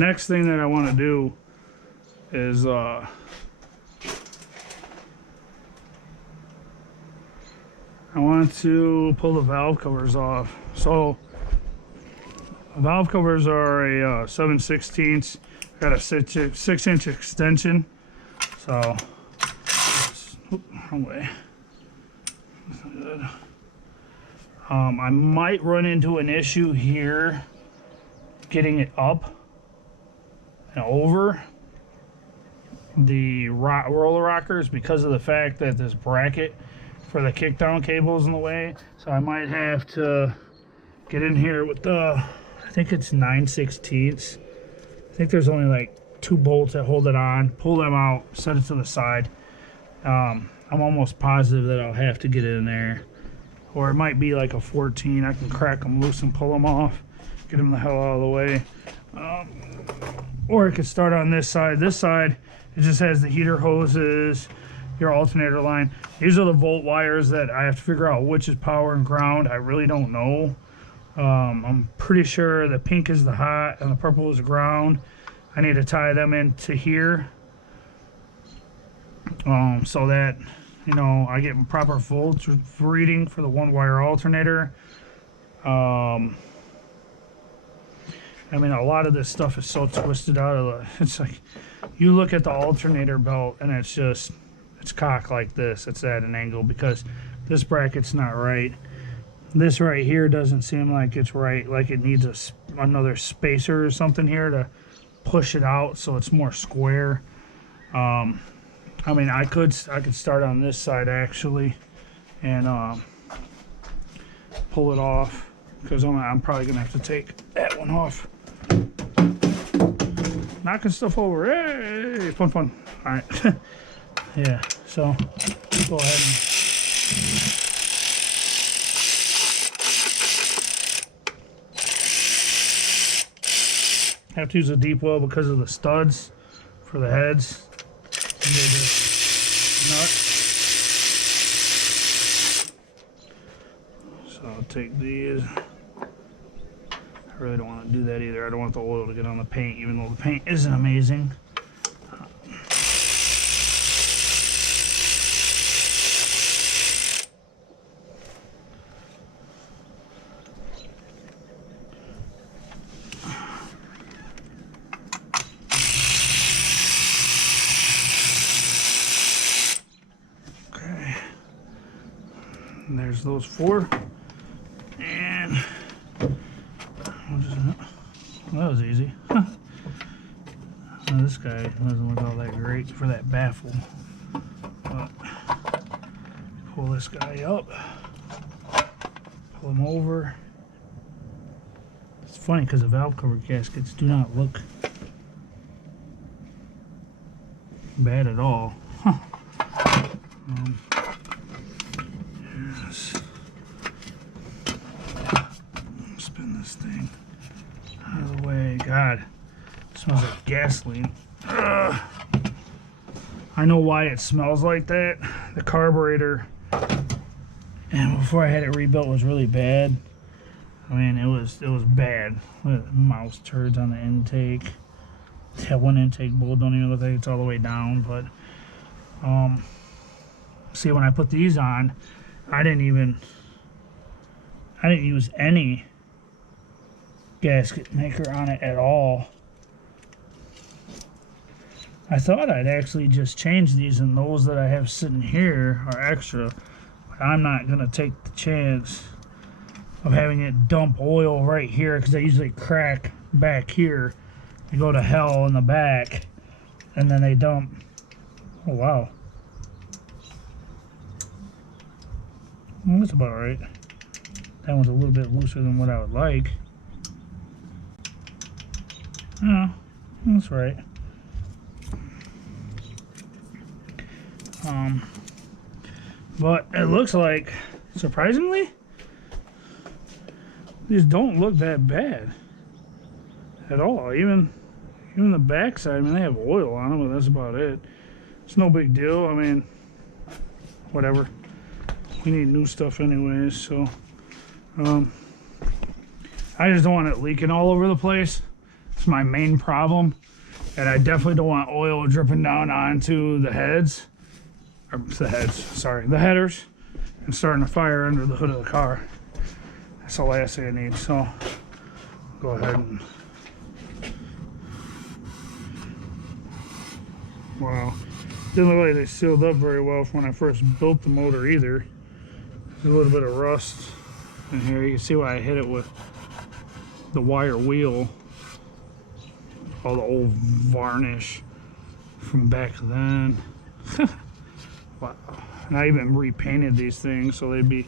next thing that I want to do is I want to pull the valve covers off. So valve covers are a 7/16. Got a 6-inch extension. So, wrong way. That's not good. I might run into an issue here getting it up and over the roller rockers because of the fact that this bracket for the kickdown cable is in the way. So I might have to get in here with the, I think it's 9/16. I think there's only like 2 bolts that hold it on. Pull them out, set it to the side. I'm almost positive that I'll have to get it in there. Or it might be like a 14. I can crack them loose and pull them off. Get them the hell out of the way. Or it could start on this side. This side, it just has the heater hoses, your alternator line. These are the volt wires that I have to figure out which is power and ground. I really don't know. I'm pretty sure the pink is the hot and the purple is the ground. I need to tie them into here so that, you know, I get proper volts reading for the 1-wire alternator. I mean, a lot of this stuff is so twisted out of the, it's like, you look at the alternator belt and it's just, it's cocked like this. It's at an angle because this bracket's not right. This right here doesn't seem like it's right, like it needs another spacer or something here to push it out so it's more square. I mean, I could start on this side actually and pull it off because I'm probably gonna have to take that one off. Knocking stuff over, hey, fun. All right, yeah. So go ahead and. Have to use a deep well because of the studs for the heads. So I'll take these. I really don't want to do that either. I don't want the oil to get on the paint, even though the paint isn't amazing. And there's those 4, and that was easy. Now this guy doesn't look all that great for that baffle, but pull this guy up, pull him over. It's funny because the valve cover gaskets do not look bad at all. Spin this thing out of the way. God, it smells like gasoline. Ugh. I know why it smells like that. The carburetor, and before I had it rebuilt, was really bad. I mean, it was bad. Look at the mouse turds on the intake. That one intake bolt don't even look like it's all the way down. But see, when I put these on, I didn't use any gasket maker on it at all. I thought I'd actually just change these, and those that I have sitting here are extra. But I'm not gonna take the chance of having it dump oil right here, because they usually crack back here. They go to hell in the back, and then they dump. Oh wow. Well, that's about right. That one's a little bit looser than what I would like. Oh, that's right. But it looks like, surprisingly, these don't look that bad at all. Even the backside, I mean, they have oil on them, but that's about it. It's no big deal. I mean, whatever. We need new stuff anyways, so I just don't want it leaking all over the place. It's my main problem. And I definitely don't want oil dripping down onto the heads. Or the heads, sorry, the headers. And starting a fire under the hood of the car. That's the last thing I need. So go ahead and... Wow. Didn't look like they sealed up very well when I first built the motor either. There's a little bit of rust in here. You can see why I hit it with the wire wheel. All the old varnish from back then. Wow. And I even repainted these things so they'd be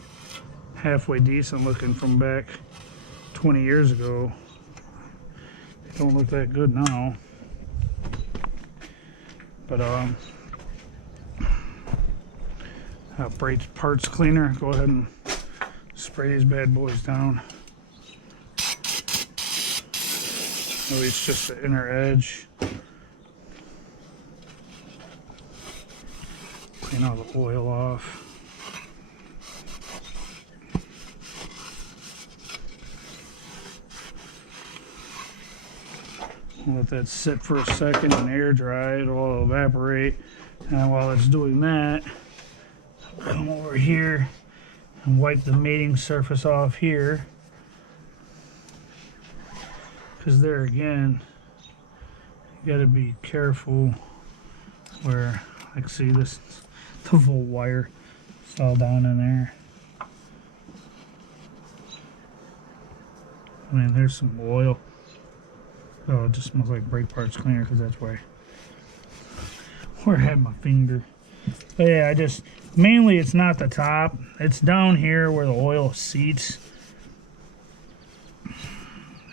halfway decent looking from back 20 years ago. They don't look that good now. But brake parts cleaner, go ahead and spray these bad boys down. At least just the inner edge. Clean all the oil off. Let that sit for a second and air dry. It'll all evaporate. And while it's doing that, I'll come over here and wipe the mating surface off here. Because there again, you got to be careful where, like, see this, the full wire, it's all down in there. I mean, there's some oil. Oh, it just smells like brake parts cleaner because that's where I had my finger. But yeah, I just, mainly it's not the top. It's down here where the oil seats.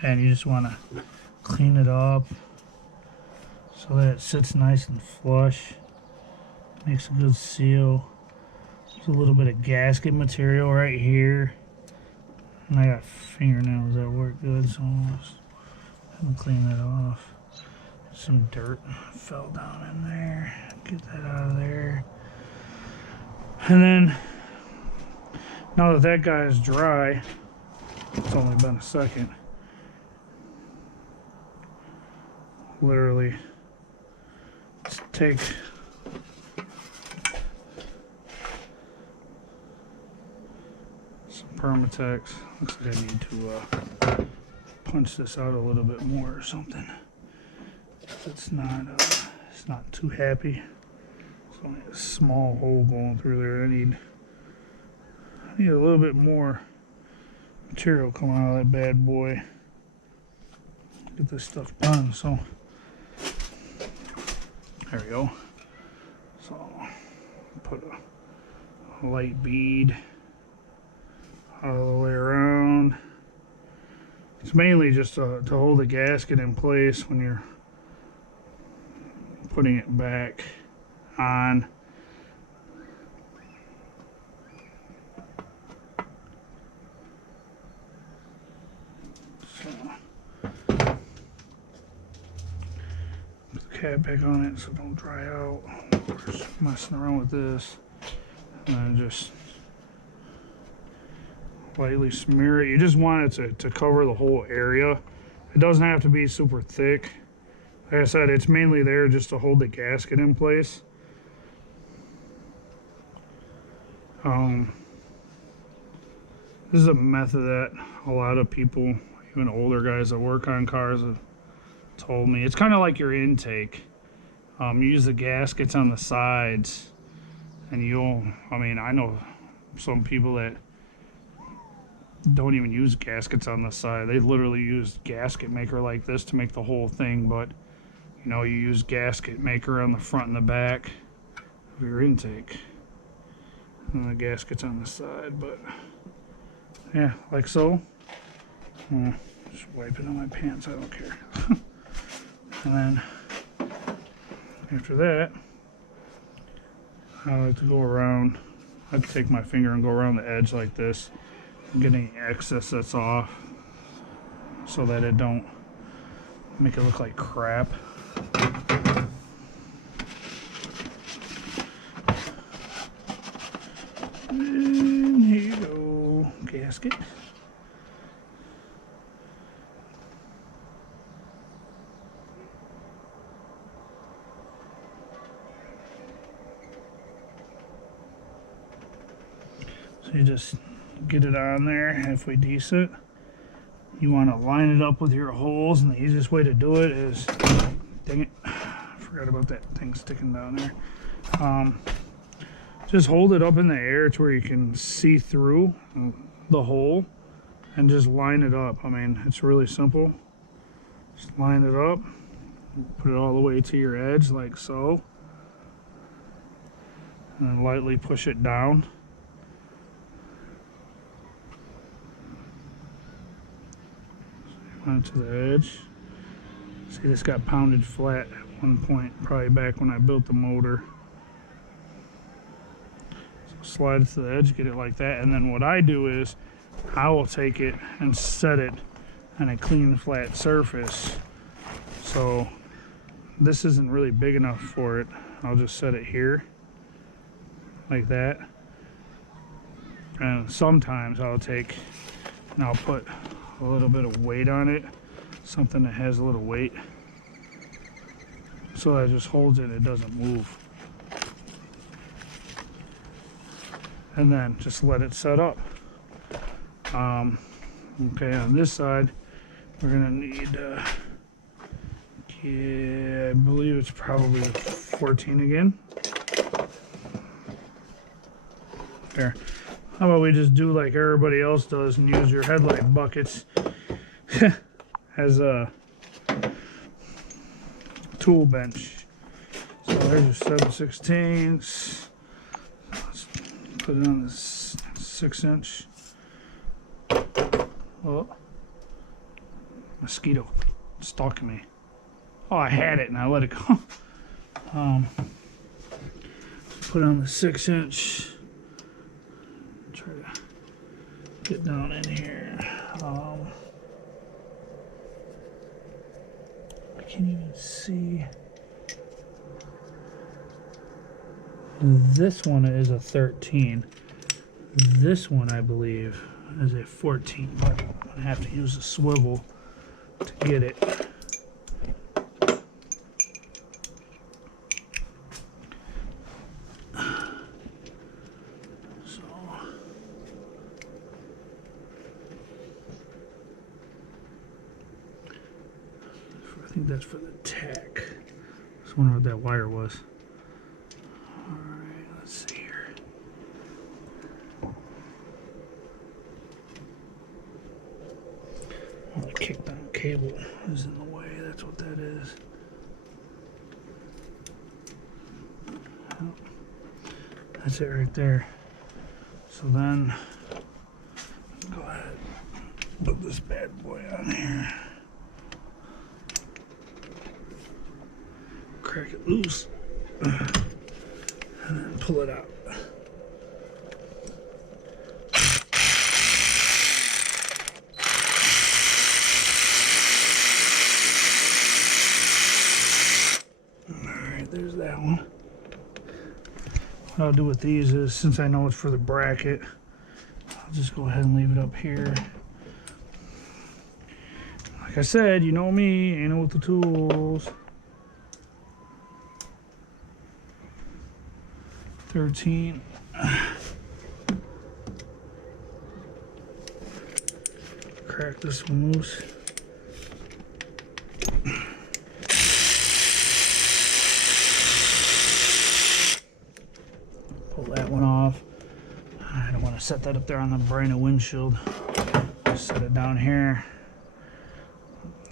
And you just want to clean it up so that it sits nice and flush. Makes a good seal. There's a little bit of gasket material right here. And I got fingernails that work good, so I'll just clean that off. Some dirt fell down in there. Get that out of there. And then, now that that guy is dry, it's only been a second. Literally, just take some Permatex. Looks like I need to punch this out a little bit more or something. It's not too happy. It's only a small hole going through there. I need a little bit more material coming out of that bad boy. Get this stuff done. So there we go. So put a light bead all the way around. It's mainly just to hold the gasket in place when you're putting it back on. So put the cap back on it so it don't dry out. Just messing around with this, and then just lightly smear it. You just want it to cover the whole area. It doesn't have to be super thick. Like I said, it's mainly there just to hold the gasket in place. This is a method that a lot of people, even older guys that work on cars, have told me. It's kind of like your intake. You use the gaskets on the sides, and I mean, I know some people that don't even use gaskets on the side. They literally use gasket maker like this to make the whole thing, but you know, you use gasket maker on the front and the back of your intake, and the gaskets on the side. But yeah, like so. Just wiping on my pants, I don't care. And then after that, I like to go around. I like to take my finger and go around the edge like this, get any excess that's off, so that it don't make it look like crap. And here you go, gasket. So you just get it on there halfway decent. You want to line it up with your holes, and the easiest way to do it is, dang it, I forgot about that thing sticking down there. Just hold it up in the air to where you can see through the hole and just line it up. I mean, it's really simple. Just line it up, put it all the way to your edge like so, and then lightly push it down. Onto the edge. See, this got pounded flat at one point, probably back when I built the motor. So slide it to the edge, get it like that, and then what I do is I will take it and set it on a clean flat surface. So this isn't really big enough for it. I'll just set it here like that, and sometimes I'll take and I'll put a little bit of weight on it, something that has a little weight, so that it just holds it, it doesn't move. And then just let it set up. Okay, on this side we're gonna need I believe it's probably 14 again. There. How about we just do like everybody else does and use your headlight buckets as a tool bench. So there's your 7/16. Let's put it on this 6-inch. Oh, mosquito stalking me. Oh, I had it and I let it go. Put it on the 6-inch. Try to get down in here. I can't even see. This one is a 13. This one, I believe, is a 14. But I'm gonna have to use a swivel to get it. I think that's for the tack. Just wonder what that wire was. Alright, let's see here. Oh, the kickdown cable is in the way. That's what that is. Oh, that's it right there. So then, go ahead, put this bad boy on here. Crack it loose and then pull it out. Alright, there's that one. What I'll do with these is, since I know it's for the bracket, I'll just go ahead and leave it up here. Like I said, you know me, ain't know with the tools. 13. Crack this one loose. Pull that one off. I don't want to set that up there on the brand new windshield. Just set it down here.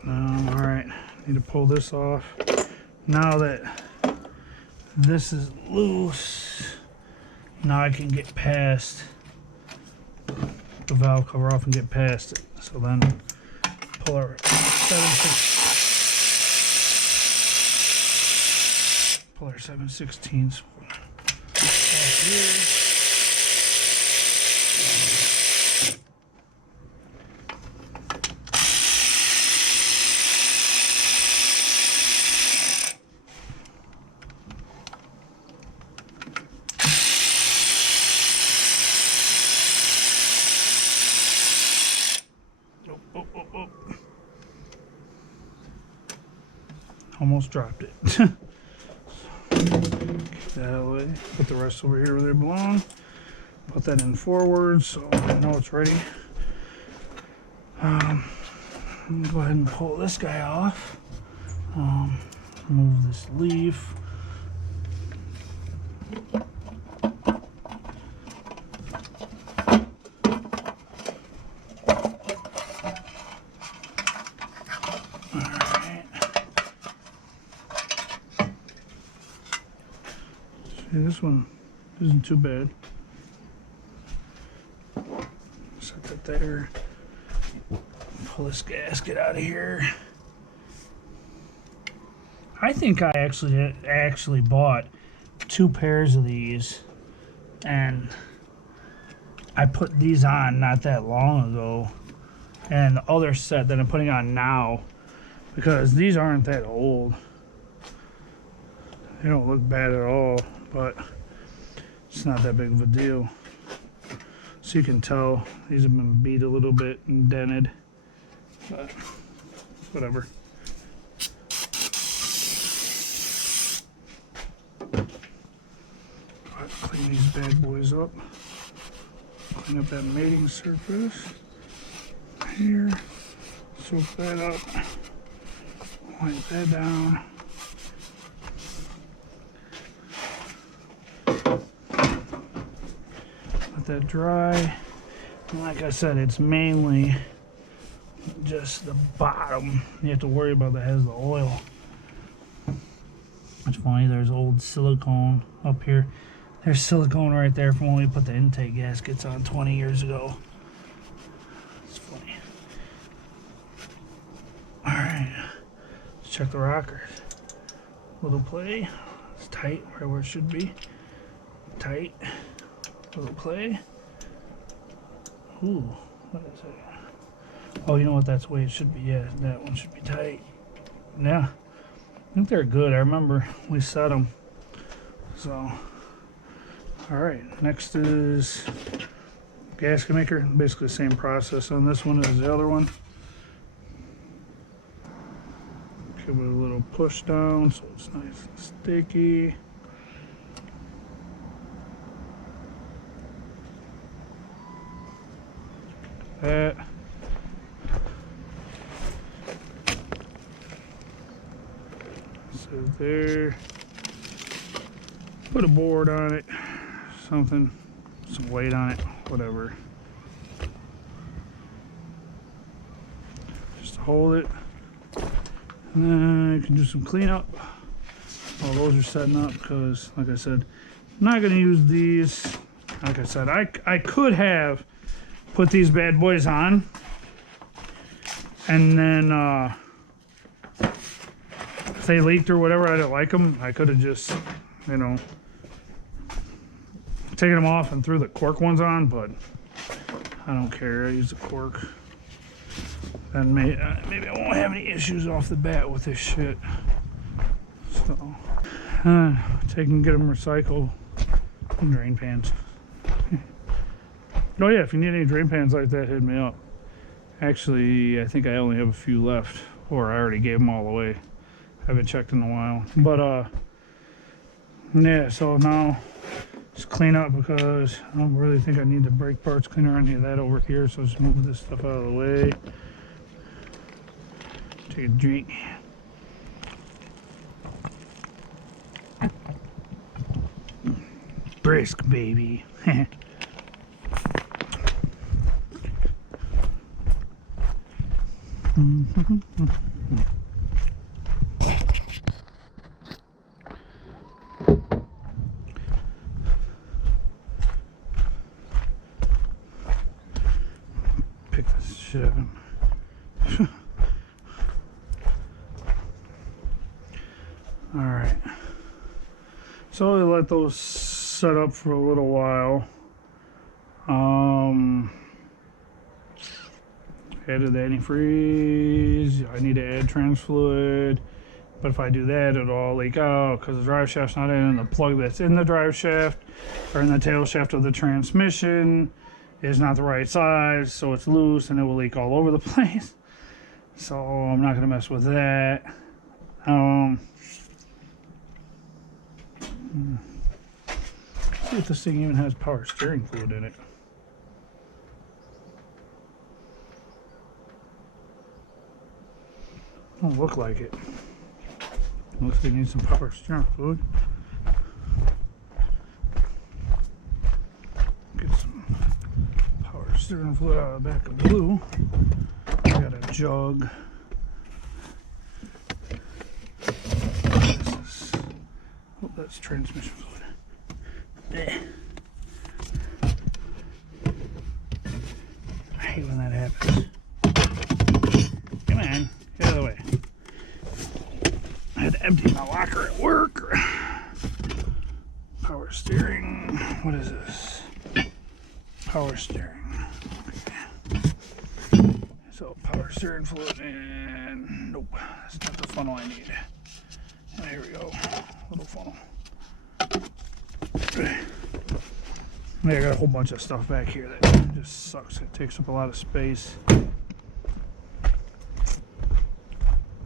All right, need to pull this off. Now that this is loose, now I can get past the valve cover off and get past it. So then pull our 7/16 off here. Almost dropped it. Get that away. Put the rest over here where they belong. Put that in forward so I know it's ready. I'm gonna go ahead and pull this guy off. Remove this leaf. Alright. See, this one isn't too bad. Set that there. Pull this gasket out of here. I think I actually bought 2 pairs of these, and I put these on not that long ago, and the other set that I'm putting on now, because these aren't that old. They don't look bad at all, but it's not that big of a deal. So you can tell these have been beat a little bit and dented, but whatever. Clean these bad boys up. Clean up that mating surface. Here. Soak that up. Wipe that down. Let that dry. And like I said, it's mainly just the bottom you have to worry about that has the oil. It's funny, there's old silicone up here. There's silicone right there from when we put the intake gaskets on 20 years ago. It's funny. Alright, let's check the rockers. Little play. It's tight, right where it should be. Tight. Little play. Ooh, what is it? Oh, you know what? That's the way it should be. Yeah, that one should be tight. Yeah, I think they're good. I remember we set them. So. Alright, next is gasket maker. Basically the same process on this one as the other one. Give it a little push down so it's nice and sticky. That. So there. Put a board on it. Something, some weight on it, whatever. Just to hold it. And then you can do some cleanup while those are setting up, because like I said, I'm not going to use these. Like I said, I could have put these bad boys on, and then if they leaked or whatever, I didn't like them, I could have just, you know, taking them off and threw the cork ones on, but I don't care. I use the cork, and maybe I won't have any issues off the bat with this shit. So, take and get them recycled. Drain pans. Oh yeah, if you need any drain pans like that, hit me up. Actually, I think I only have a few left, or I already gave them all away. I haven't checked in a while, but yeah. So now. Just clean up, because I don't really think I need the brake parts cleaner or any of that over here, so just move this stuff out of the way. Take a drink. Brisk, baby. Shit. All right. So I let those set up for a little while. Added the antifreeze. I need to add trans fluid, but if I do that, it'll all leak out because the drive shaft's not in, and the plug that's in the drive shaft or in the tail shaft of the transmission is not the right size, so it's loose and it will leak all over the place. So I'm not gonna mess with that. See if this thing even has power steering fluid in it. Don't look like it. Looks like it needs some power steering fluid. Get some power steering fluid out of the back of the blue. I got a jug. Oh, that's transmission fluid. Blech. I hate when that happens. Come on, get out of the way. I had to empty my locker at work. Power steering. What is this? Power steering. Okay. So power steering fluid and nope, that's not the funnel I need. And here we go. Little funnel. I got a whole bunch of stuff back here that just sucks. It takes up a lot of space.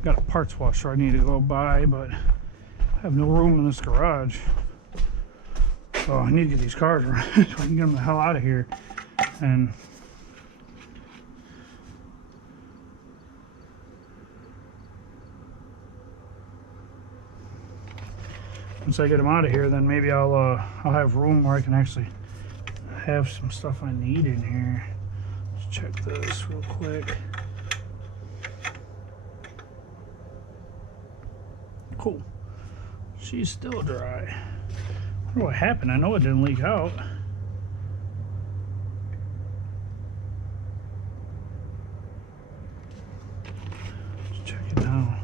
Got a parts washer I need to go buy, but I have no room in this garage. So I need to get these cars running so I can get them the hell out of here. And once I get them out of here, then maybe I'll have room where I can actually have some stuff I need in here. Let's check this real quick. Cool. She's still dry. I wonder what happened. I know it didn't leak out. Let's check it now.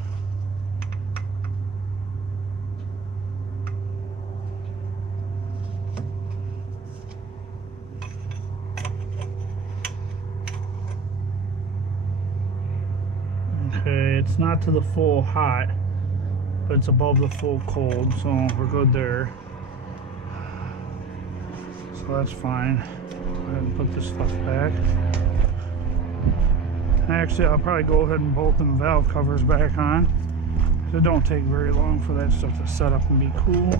Okay, it's not to the full hot, but it's above the full cold, so we're good there. So that's fine. Go ahead and put this stuff back. Actually, I'll probably go ahead and bolt them valve covers back on. It don't take very long for that stuff to set up and be cool.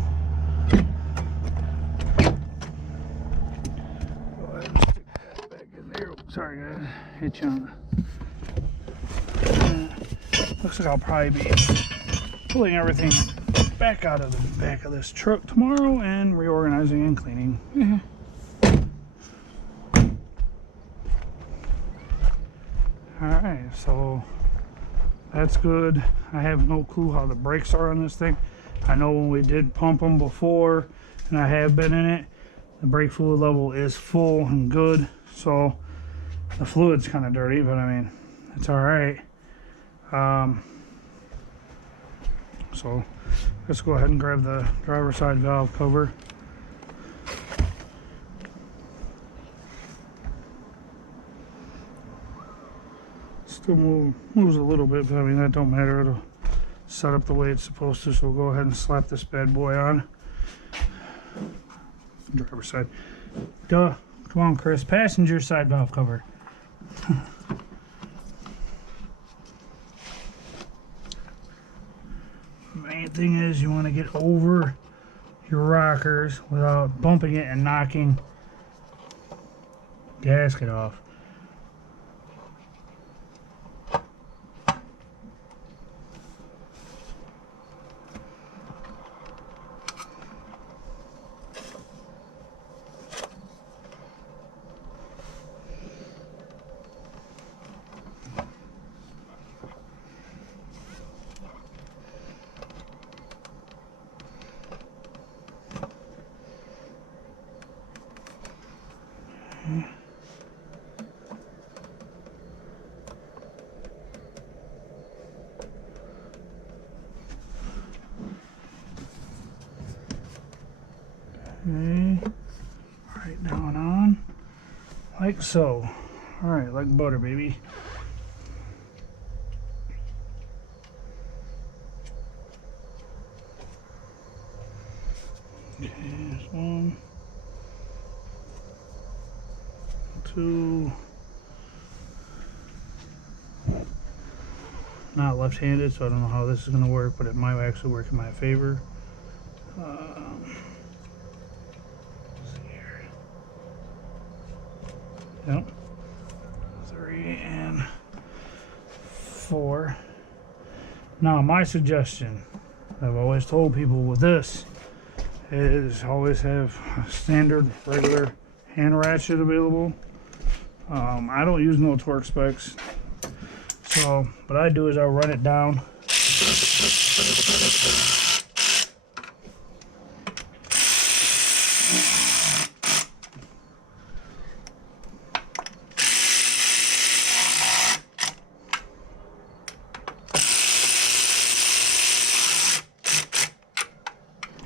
Go ahead and stick that back in there. Sorry guys, hit you on the... Looks like I'll probably be pulling everything back out of the back of this truck tomorrow and reorganizing and cleaning. Alright, so that's good. I have no clue how the brakes are on this thing. I know when we did pump them before, and I have been in it, the brake fluid level is full and good. So the fluid's kind of dirty, but I mean, it's alright. So let's go ahead and grab the driver's side valve cover. Still moves a little bit, but I mean that don't matter. It'll set up the way it's supposed to. So we'll go ahead and slap this bad boy on. Driver's side. Duh. Come on, Chris. Passenger side valve cover. Main thing is you want to get over your rockers without bumping it and knocking the gasket off. Okay, right down on, like so. All right, like butter, baby. Okay, there's 1, 2. Not left-handed, so I don't know how this is going to work, but it might actually work in my favor. Yep. 3 and 4. Now, my suggestion, I've always told people with this, is always have a standard, regular hand ratchet available. I don't use no torque specs. So, what I do is I'll run it down.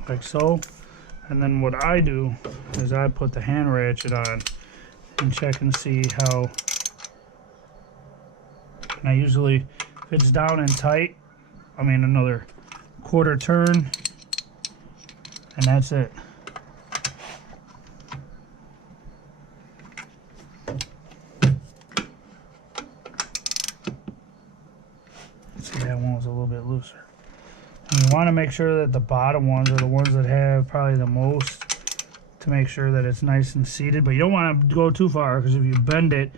Like so. And then what I do is I put the hand ratchet on and check and see how. And I usually, if it's down and tight, I mean another quarter turn, and that's it. See, that one was a little bit looser. And you want to make sure that the bottom ones are the ones that have probably the most, to make sure that it's nice and seated. But you don't want to go too far, because if you bend it,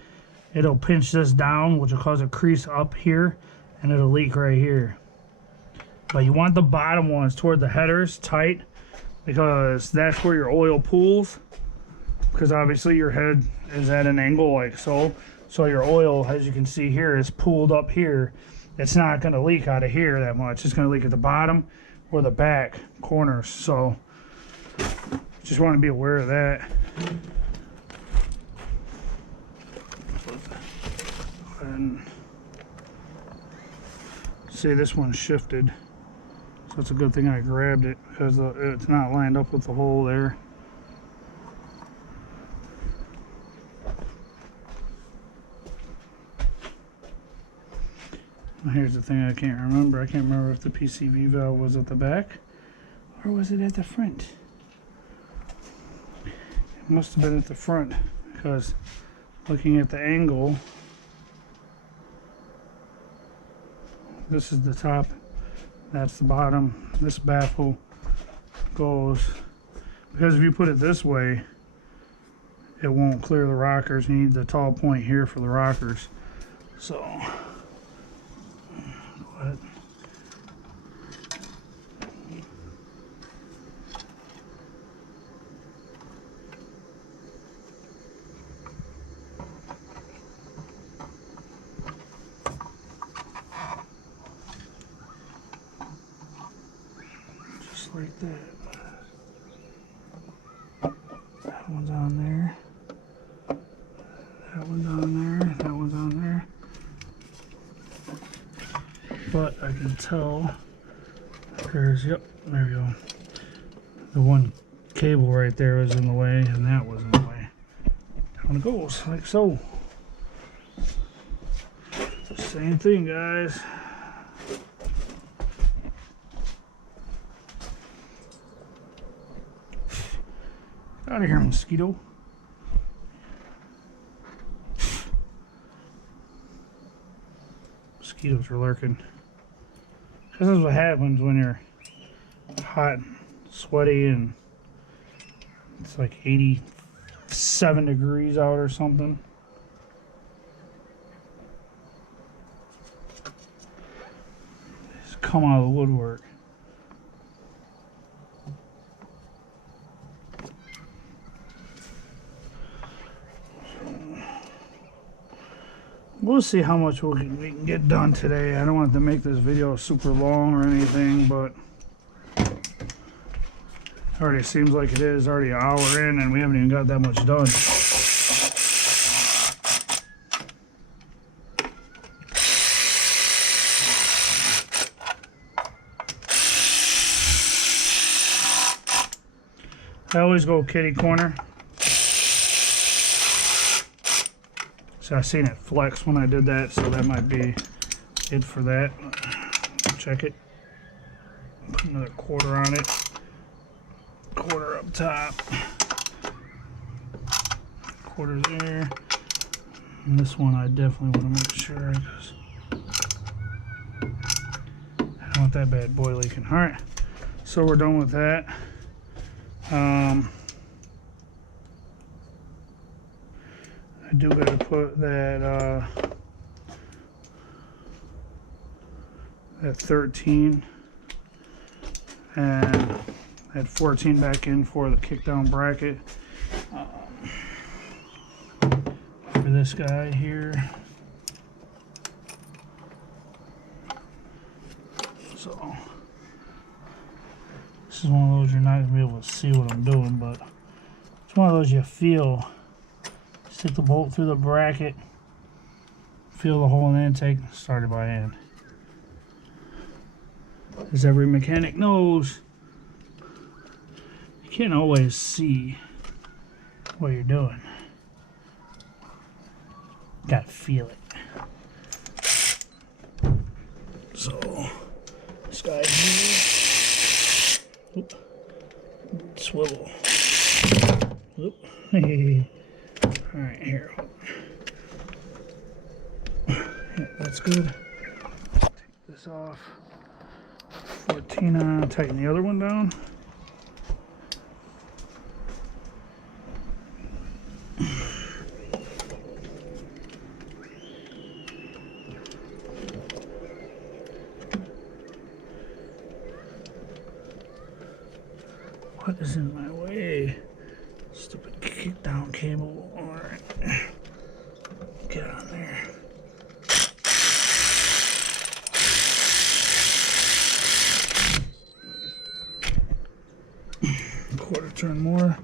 it'll pinch this down, which will cause a crease up here, and it'll leak right here. But you want the bottom ones toward the headers tight, because that's where your oil pools. Because obviously your head is at an angle like so. So your oil, as you can see here, is pooled up here. It's not going to leak out of here that much. It's going to leak at the bottom or the back corners. So just want to be aware of that. And see, this one's shifted. So it's a good thing I grabbed it, because it's not lined up with the hole there. Here's the thing I can't remember. I can't remember if the PCV valve was at the back or was it at the front. It must have been at the front, because looking at the angle, this is the top, that's the bottom. This baffle goes, because if you put it this way, it won't clear the rockers. You need the tall point here for the rockers. So just like that. That one's on there. That one's on there. That one's on there. But I can tell there's, yep, there we go. The one cable right there was in the way, and that was in the way. Down it goes, like so. Same thing, guys. Get out of here, mosquito. Mosquitoes are lurking. This is what happens when you're hot, sweaty, and it's like 87 degrees out or something. Just come out of the woodwork. We'll see how much we can get done today. I don't want to make this video super long or anything, but already seems like it is already an hour in and we haven't even got that much done. I always go kitty corner. So I seen it flex when I did that, so that might be it for that. Check it. Put another quarter on it. Quarter up top. Quarter there. And this one I definitely want to make sure, because I don't want that bad boy leaking. Alright, so we're done with that. I do got to put that that 13 and that 14 back in for the kick down bracket. For this guy here. So this is one of those you're not going to be able to see what I'm doing, but it's one of those you feel. Stick the bolt through the bracket, feel the hole in the intake, start it by hand. As every mechanic knows, you can't always see what you're doing. Gotta feel it. So, this guy here, swivel. Alright, here. Yeah, that's good. Take this off. 14 on, tighten the other one down. What is in my way? Stupid kick down cable. Alright. Get on there. Quarter turn more.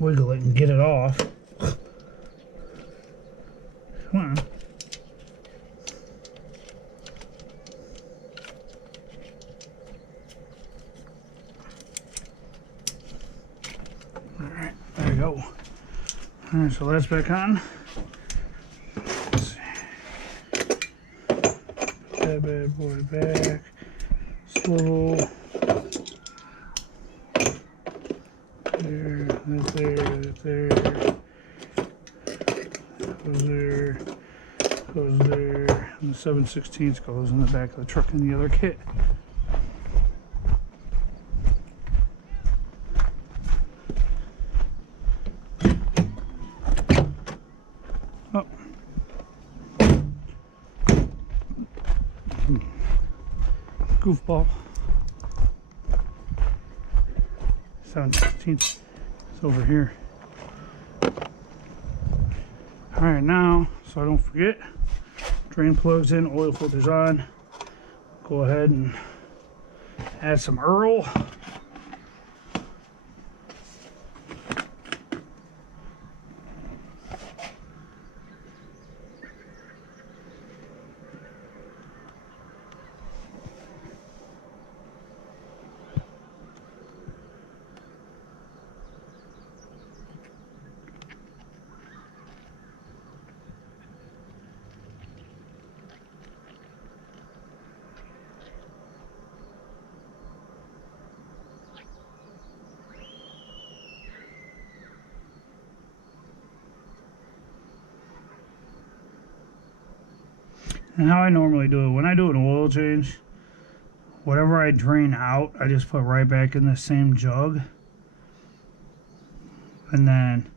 Wiggle it and get it off. Come on. Alright, there you go. Alright, so that's back on. That bad boy back. Swivel. There, that there, that there. Goes there. Goes there. And the 7/16 goes in the back of the truck in the other kit. Oh. Goofball. 7/16 it's over here. Alright, now, so I don't forget, drain plugs in, oil filters on. Go ahead and add some Earl. And how I normally do it, when I do an oil change, whatever I drain out, I just put right back in the same jug. And then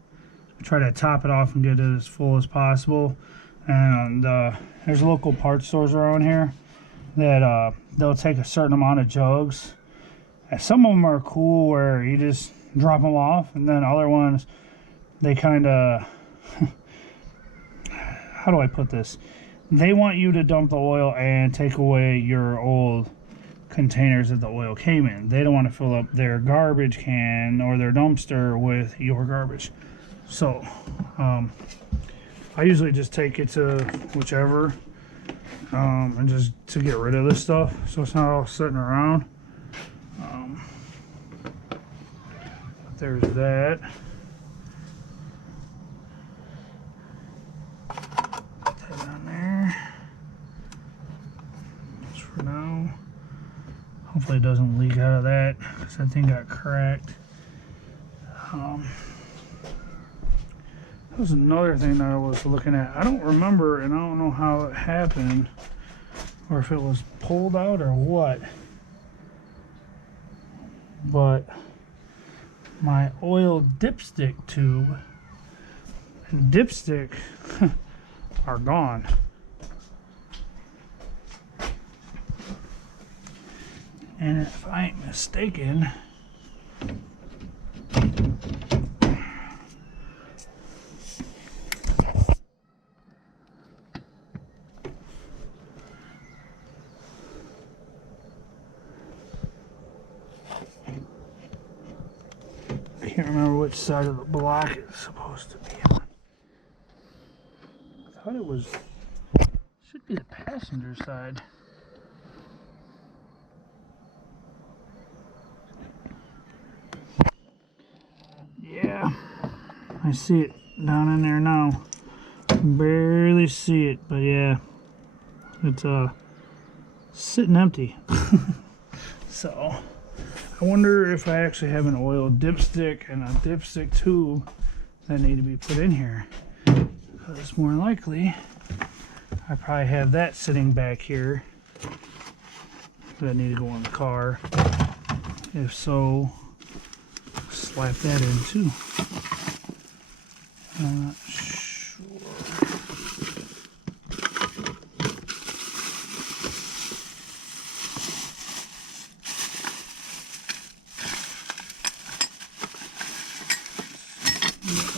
I try to top it off and get it as full as possible. And there's local parts stores around here that they'll take a certain amount of jugs. And some of them are cool where you just drop them off, and then other ones, they kind of, how do I put this? They want you to dump the oil and take away your old containers that the oil came in. They don't want to fill up their garbage can or their dumpster with your garbage. So I usually just take it to whichever and just to get rid of this stuff so it's not all sitting around. There's that. Now, hopefully it doesn't leak out of that because that thing got cracked. That was another thing that I was looking at. I don't remember, and I don't know how it happened, or if it was pulled out or what. But my oil dipstick tube and dipstick are gone. And if I ain't mistaken, I can't remember which side of the block it's supposed to be on. I thought it was, should be the passenger side. Yeah, I see it down in there now. Barely see it, but yeah, it's sitting empty. So I wonder if I actually have an oil dipstick and a dipstick tube that need to be put in here. Because more likely, I probably have that sitting back here that need to go in the car. If so, slap that in too. I'm not sure.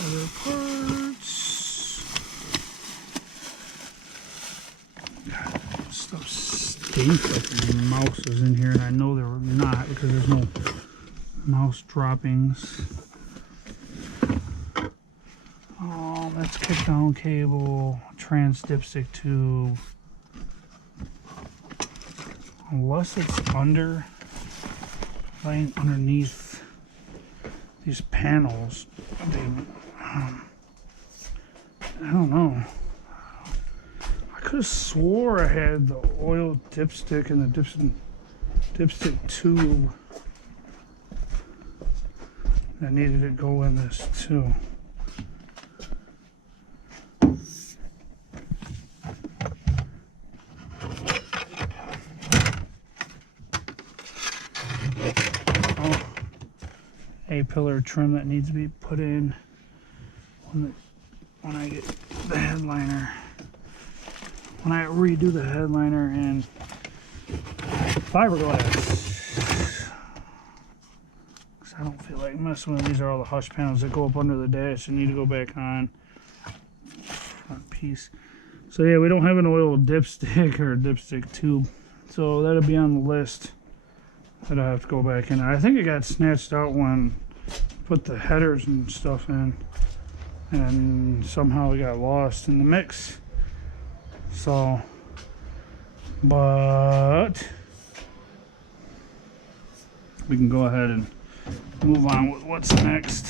Other parts. God, stuff stinks like mouse is in here, and I know they're not because there's no mouse droppings. That's kick down cable, trans dipstick tube. Unless it's laying underneath these panels. I don't know. I could have swore I had the oil dipstick and the dipstick tube that needed to go in this too. A-pillar trim that needs to be put in when I get the headliner. When I redo the headliner and fiberglass. Because I don't feel like messing with them. These are all the hush panels that go up under the dash and need to go back on. Front piece. So yeah, we don't have an oil dipstick or dipstick tube. So that'll be on the list that I have to go back in. I think it got snatched out when I put the headers and stuff in, and somehow it got lost in the mix. So, but we can go ahead and move on with what's next.